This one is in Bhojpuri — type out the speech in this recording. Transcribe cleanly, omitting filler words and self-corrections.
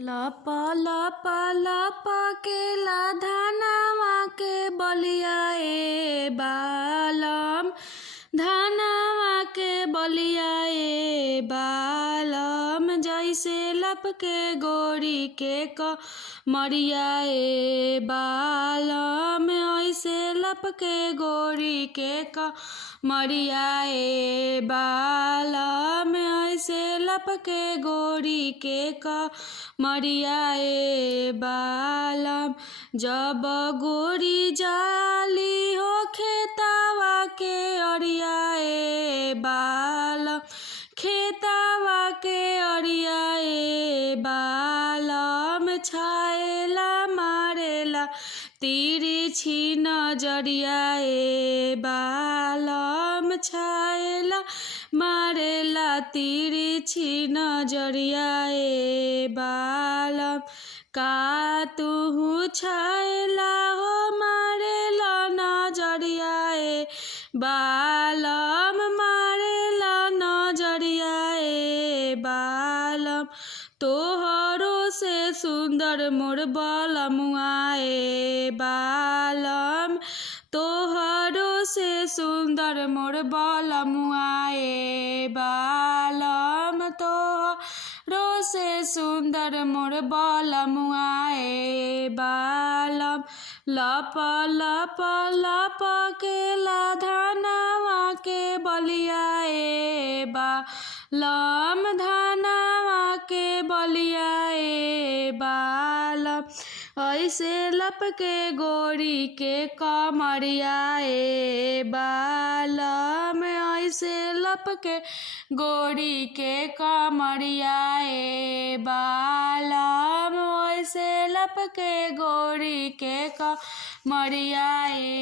लप लप लप के धनवा के बलिया ए बालम, धनवा के बलिया ए बालम, जैसे लप के गोरी के कमरिया ए बालम, ऐसे लप के गोरी के कमरिया ए बालम, ऐसे लप के गोरी के कमरिया ए बालम। जब गोरी जाली हो खेतावा के अरिया ए बालम, खेतावा के अरिया ए बालम, छाएला मारेला तिरछी नजरिया ए बालम, छाएला मारेला तिरछी नजरिया ए बालम। का तुहु छाएला हो मारेला नजरिया ए बालम, मारेला नजरिया ए बालम। तोहरो से सुंदर मोर बलमुआ ए बालम, तोहरो से सुंदर मोर बलमुआ ए बालम, तोहरो से सुंदर मोर बलमुआ ए बालम। लप लप लप के धनवा के बलिया ए बालम, धनवा के बलिया ए बालम, ऐसे लप के गोरी के कमरिया ए बालम, ऐसे लप के गोरी के कमरिया ए बालम, ऐसे लप के गोरी के कमरिया ए